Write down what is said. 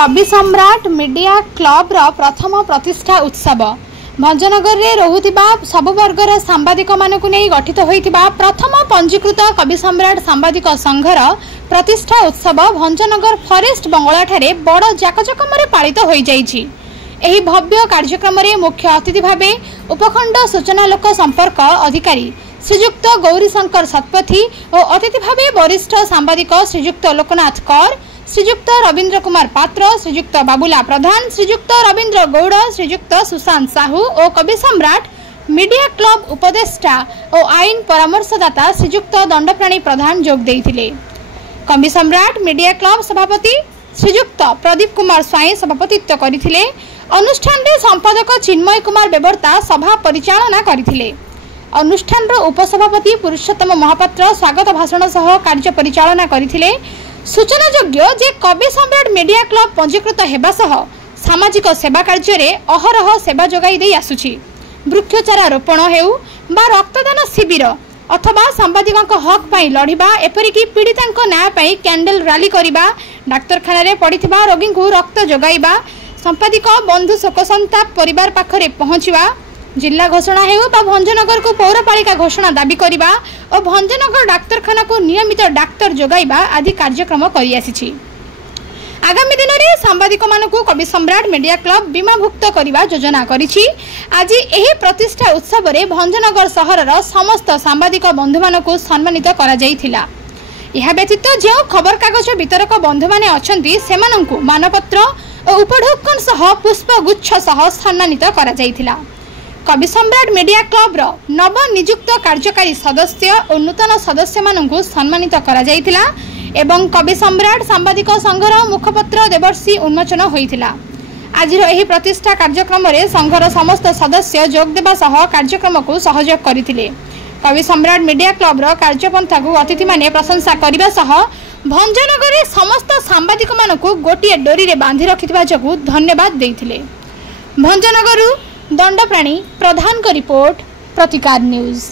कवि सम्राट media club प्रथम प्रतिष्ठा उत्सव भंजनगर में रोहुतिबा सबु वर्गर सांबादिक मानकु नै गठित होइतिबा प्रथम पंजीकृत कवि सम्राट सांबादिक संघर प्रतिष्ठा उत्सव भंजनगर फॉरेस्ट बंगला ठारे बड़ जाकजकमरे पालित होई जाइछि। एही भव्य कार्यक्रम में मुख्य अतिथि भावे उपखंड सूचना लोक संपर्क अधिकारी श्रीयुक्त गौरीशंकर सतपथी और अतिथि भावे वरिष्ठ सांबादिक श्रीयुक्त लोकनाथ कर, श्रीयुक्त रवींद्र कुमार पात्र, श्रीयुक्त बाबुला प्रधान, श्रीयुक्त रवींद्र गौड़, श्रीयुक्त सुशांत साहू और कवि सम्राट मीडिया क्लब उपदेष्टा और आईन परामर्शदाता श्रीयुक्त दंडप्राणी प्रधान जोग देइथिले। कवि सम्राट मीडिया क्लब सभापति श्रीयुक्त प्रदीप कुमार स्वाई सभापतित्व करथिले। अनुष्ठान रे संपादक चिन्मय कुमार बेबर्ता सभा परिचालना करथिले। अनुष्ठान रो उपसभापति पुरुषोत्तम महापात्र स्वागत भाषण सह कार्य परिचालना करथिले। सूचनायोग्य जे कवि सम्राट मीडिया क्लब पंजीकृत हेबा सह सामाजिक सेवा कार्य रे अहरह सेवा जोगाई दे आसुछि। वृक्षचारा रोपण हेउ बा रक्तदान शिविर अथवा सांबादिक हक पाई लड़िबा एपरिकी पीड़ितांक न्याय पाई कैंडल रैली करिबा, डाक्तरखाना रे पड़िथिबा रोगी को रक्त जोगाइबा, संपादिक बंधु शोक संताप परिवार पाखरे पहुंचवा, जिला घोषणा हेउ बा भंजनगर को पौरपालिका घोषणा दाबी करिबा और भंजनगर डाक्तरखाना को नियमित डाक्तर जोगाइबा आदि कार्यक्रम करि आसिछि। आगामी दिन में सांबादिक मानकु कवि सम्राट मीडिया क्लब बीमाभुक्त करने योजना करिछि। आज एही प्रतिष्ठा उत्सव रे भंजनगर सहरर समस्त सांबादिक बंधु मानकु सम्मानित करा जाइथिला। यह व्यतीत जो खबर कागज वितरक बंधु माने अछंती सेमानंकु मानपत्र और उपढौकन सह पुष्पगुच्छ सह सम्मानित करा जाइथिला। कवि सम्राट मीडिया क्लब रो नव नियुक्त कार्यकारी सदस्य और नूतन सदस्य मानकु सम्मानित करा जाइथिला एवं कवि सम्राट सांबादिक संघर मुखपत्र देवर्षि उन्मोचन होइथिला। आज एही प्रतिष्ठा कार्यक्रम रे संघर समस्त सदस्य जोग देबा सह कार्यक्रम को सहयोग करथिले। कवि सम्राट मीडिया क्लब रो कार्यपंथा को अतिथि माने प्रशंसा करिबा सह भंजनगर रे समस्त सांबादिक मानकु गोटिए डोरी रे बांधी रखिथिबा जगु धन्यवाद देइथिले। भंजनगरु दंडप्राणी प्रधान को रिपोर्ट प्रतिकार न्यूज।